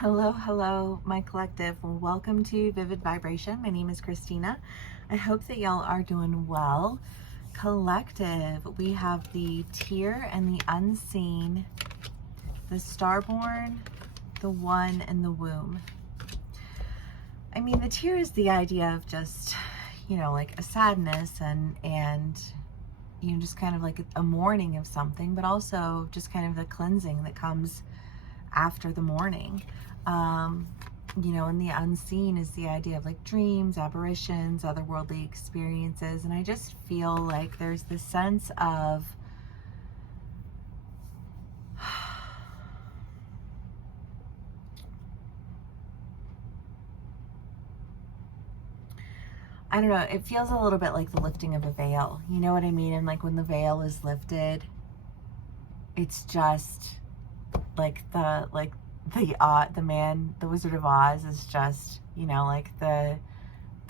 Hello, hello, my collective. Well, welcome to Vivid Vibration. My name is Christina. I hope that y'all are doing well. Collective, we have the Tear and the Unseen, the Starborn, the One, and the Womb. I mean, the Tear is the idea of just, like a sadness and just kind of like a mourning of something, but also just kind of the cleansing that comes after the mourning. And the unseen is the idea of like dreams, apparitions, otherworldly experiences. And I just feel like there's this sense of I don't know, it feels a little bit like the lifting of a veil. You know what I mean? And like when the veil is lifted, it's just like the Wizard of Oz is just, like the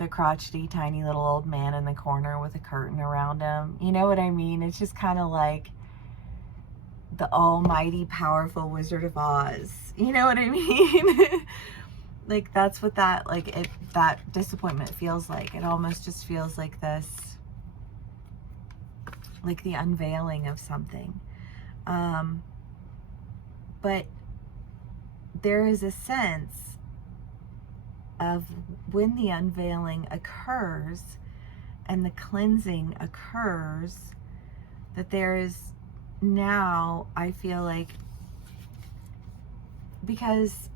crotchety tiny little old man in the corner with a curtain around him. You know what I mean? It's just kind of like the almighty powerful Wizard of Oz. You know what I mean? Like that's what that disappointment feels like. It almost just feels like this, like the unveiling of something. But there is a sense of when the unveiling occurs and the cleansing occurs, that there is now, I feel like, because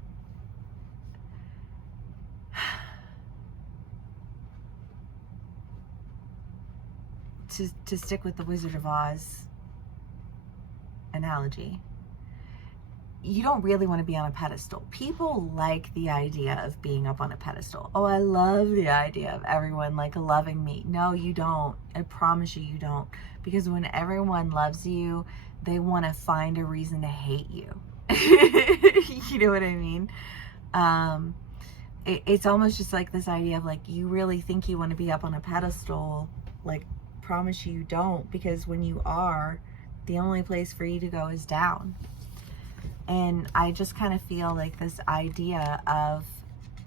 to stick with the Wizard of Oz analogy, you don't really want to be on a pedestal. People like the idea of being up on a pedestal. Oh, I love the idea of everyone like loving me. No, you don't. I promise you don't. Because when everyone loves you, they want to find a reason to hate you. You know what I mean? It's almost just like this idea of like, you really think you want to be up on a pedestal. Like, promise you don't. Because when you are, the only place for you to go is down. And I just kind of feel like this idea of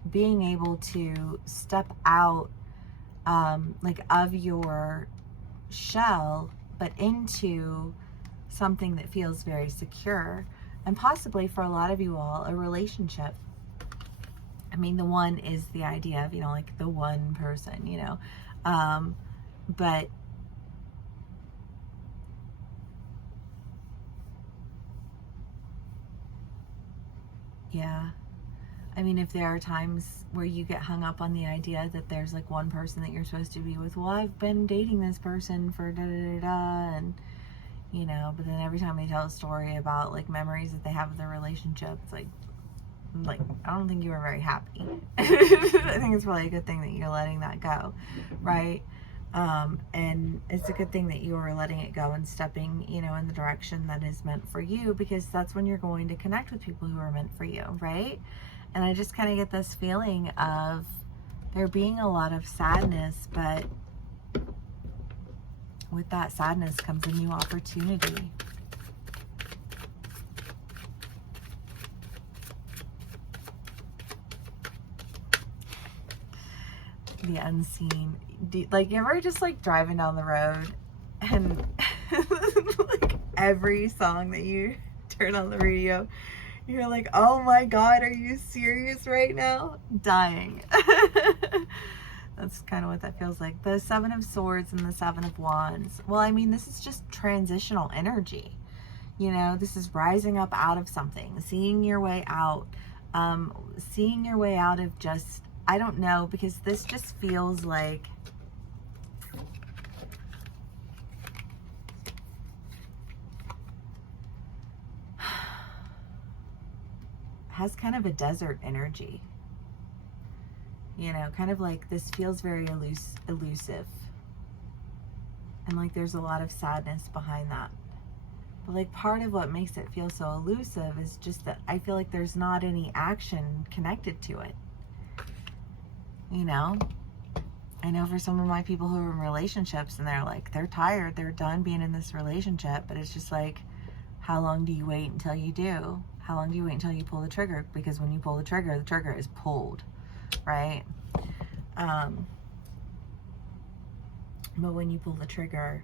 being able to step out of your shell, but into something that feels very secure, and possibly for a lot of you all, a relationship. I mean, the one is the idea of, like the one person, but yeah. I mean, if there are times where you get hung up on the idea that there's like one person that you're supposed to be with, well, I've been dating this person for da da da da, and but then every time they tell a story about like memories that they have of their relationship, it's like I don't think you were very happy. I think it's probably a good thing that you're letting that go, right? And it's a good thing that you are letting it go and stepping, in the direction that is meant for you, because that's when you're going to connect with people who are meant for you, right? And I just kind of get this feeling of there being a lot of sadness, but with that sadness comes a new opportunity. The unseen. Like, you ever just like driving down the road and like every song that you turn on the radio, you're like, oh my God, are you serious right now? Dying. That's kind of what that feels like. The Seven of Swords and the Seven of Wands. Well, I mean, this is just transitional energy. This is rising up out of something, seeing your way out, seeing your way out of just, I don't know, because this just feels like has kind of a desert energy. Kind of like this feels very elusive. And like there's a lot of sadness behind that. But like part of what makes it feel so elusive is just that I feel like there's not any action connected to it. I know for some of my people who are in relationships and they're tired, they're done being in this relationship, but it's just like, how long do you wait until you do? How long do you wait until you pull the trigger? Because when you pull the trigger is pulled, right? But when you pull the trigger,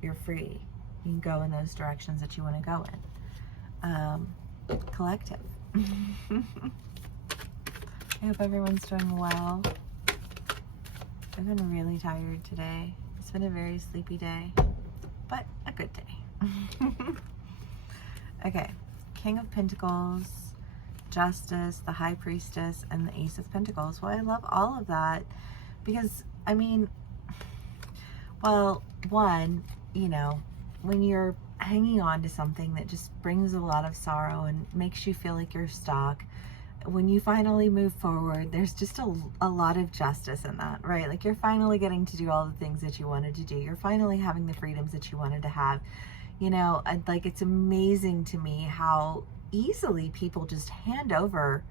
you're free. You can go in those directions that you want to go in. Collective. I hope everyone's doing well. I've been really tired today. It's been a very sleepy day, but a good day. Okay, King of Pentacles, Justice, the High Priestess, and the Ace of Pentacles. Well, I love all of that because, I mean, well, one, you know, when you're hanging on to something that just brings a lot of sorrow and makes you feel like you're stuck, when you finally move forward, there's just a lot of justice in that, right? Like, you're finally getting to do all the things that you wanted to do. You're finally having the freedoms that you wanted to have. You know, like, it's amazing to me how easily people just hand over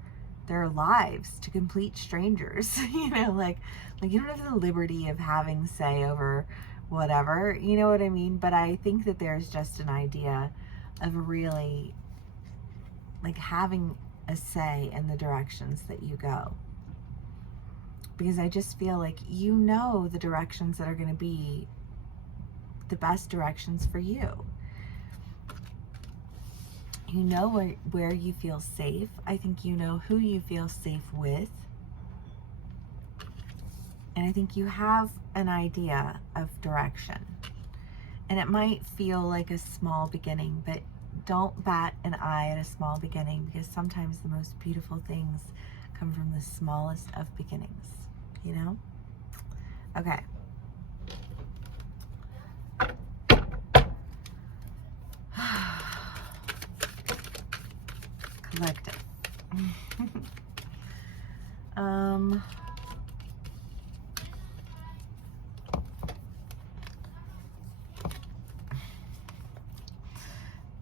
their lives to complete strangers. You know, like you don't have the liberty of having say over whatever, you know what I mean? But I think that there's just an idea of really, like, having a say in the directions that you go. Because I just feel like you know the directions that are going to be the best directions for you. You know where you feel safe. I think you know who you feel safe with. And I think you have an idea of direction. And it might feel like a small beginning, but don't bat an eye at a small beginning, because sometimes the most beautiful things come from the smallest of beginnings, you know? Okay. Collective.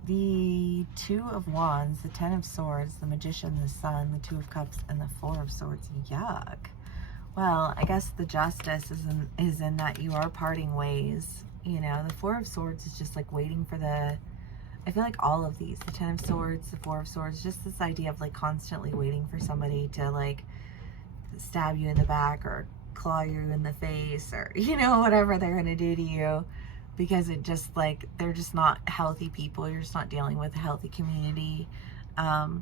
The Two of Wands, the Ten of Swords, the Magician, the Sun, the Two of Cups, and the Four of Swords. Yuck. Well, I guess the justice is in that you are parting ways. You know, the Four of Swords is just like waiting for the, I feel like all of these, the Ten of Swords, the Four of Swords, just this idea of like constantly waiting for somebody to like stab you in the back or claw you in the face, or, you know, whatever they're going to do to you. Because it just, like, they're just not healthy people. You're just not dealing with a healthy community. You know,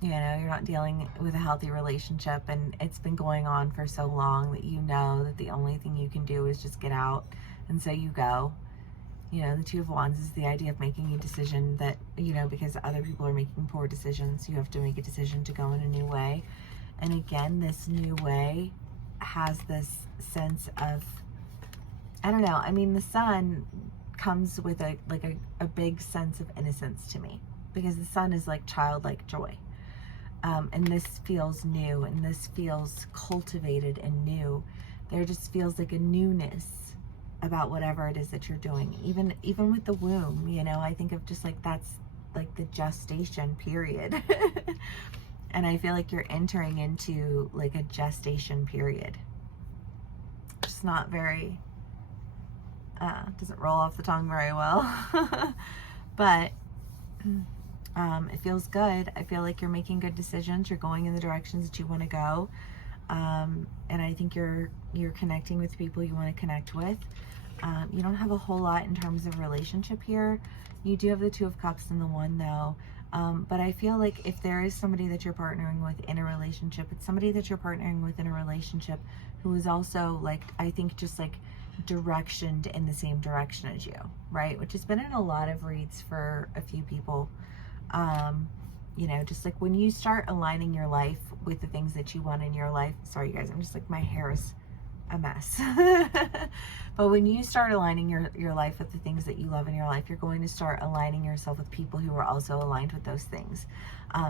you're not dealing with a healthy relationship, and it's been going on for so long that you know that the only thing you can do is just get out, and so you go. You know, the Two of Wands is the idea of making a decision that, you know, because other people are making poor decisions, you have to make a decision to go in a new way. And again, this new way has this sense of, I don't know, I mean, the Sun comes with a big sense of innocence to me, because the Sun is like childlike joy. And this feels new, and this feels cultivated and new. There just feels like a newness about whatever it is that you're doing. Even with the womb, you know, I think of just like, that's like the gestation period. And I feel like you're entering into like a gestation period. Just not very, doesn't roll off the tongue very well. But it feels good. I feel like you're making good decisions. You're going in the directions that you want to go. And I think you're connecting with people you want to connect with. You don't have a whole lot in terms of relationship here. You do have the Two of Cups and the One, though. But I feel like if there is somebody that you're partnering with in a relationship, it's somebody that you're partnering with in a relationship who is also, like, I think just like directioned in the same direction as you, right? Which has been in a lot of reads for a few people. You know, just like when you start aligning your life with the things that you want in your life. Sorry, you guys, I'm just like, my hair is a mess. But when you start aligning your life with the things that you love in your life, you're going to start aligning yourself with people who are also aligned with those things.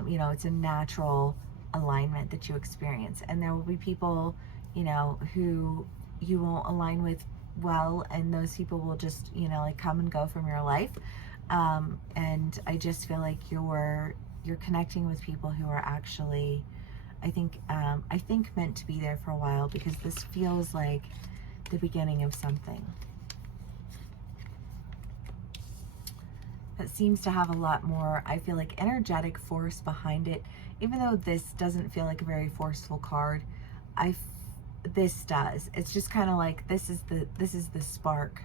You know, it's a natural alignment that you experience. And there will be people, you know, who you won't align with well, and those people will just, you know, like come and go from your life. And I just feel like you're connecting with people who are actually, I think meant to be there for a while, because this feels like the beginning of something. that seems to have a lot more, I feel like, energetic force behind it. Even though this doesn't feel like a very forceful card, this does. It's just kind of like this is the spark,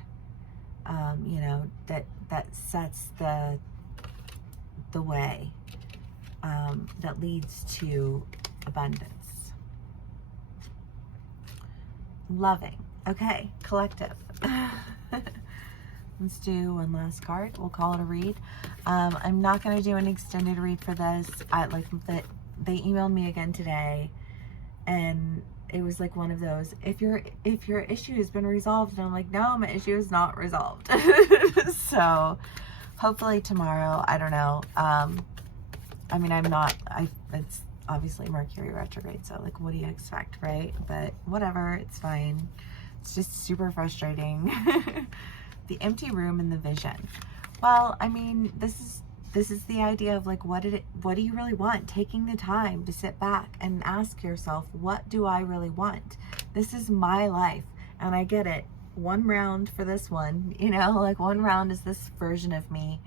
you know, that sets the way, that leads to abundance. Loving. Okay, collective. Let's do one last card. We'll call it a read. I'm not going to do an extended read for this. They emailed me again today, and it was like one of those, if your issue has been resolved, and I'm like, no, my issue is not resolved. So hopefully tomorrow, I don't know. I mean, it's obviously Mercury retrograde, so like, what do you expect, right? But whatever, it's fine. It's just super frustrating. The empty room and the vision. Well, I mean, this is the idea of like, what do you really want? Taking the time to sit back and ask yourself, what do I really want? This is my life, and I get it. One round for this one, you know, like one round is this version of me.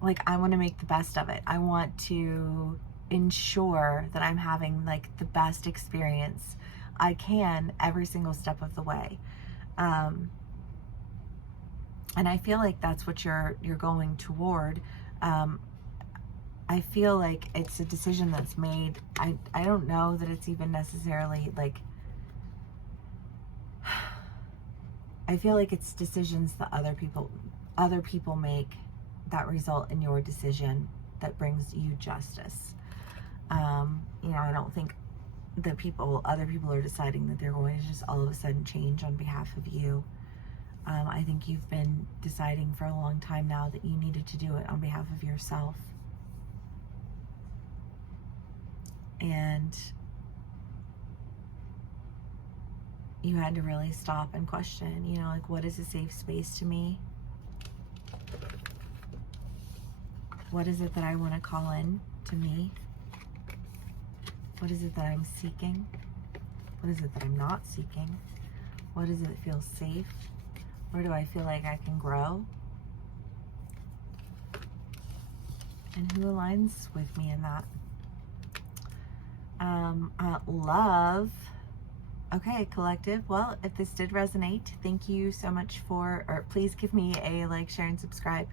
Like, I want to make the best of it. I want to ensure that I'm having like the best experience I can every single step of the way. And I feel like that's what you're going toward. I feel like it's a decision that's made. I don't know that it's even necessarily like, I feel like it's decisions that other people make that result in your decision that brings you justice. You know, I don't think that other people are deciding that they're going to just all of a sudden change on behalf of you. I think you've been deciding for a long time now that you needed to do it on behalf of yourself. And you had to really stop and question, you know, like, what is a safe space to me? What is it that I want to call in to me? What is it that I'm seeking? What is it that I'm not seeking? What does it feel safe? Where do I feel like I can grow? And who aligns with me in that? Love. Okay, collective. Well, if this did resonate, thank you so much or please give me a like, share, and subscribe.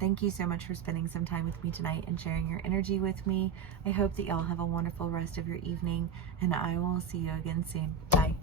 Thank you so much for spending some time with me tonight and sharing your energy with me. I hope that y'all have a wonderful rest of your evening, and I will see you again soon. Bye.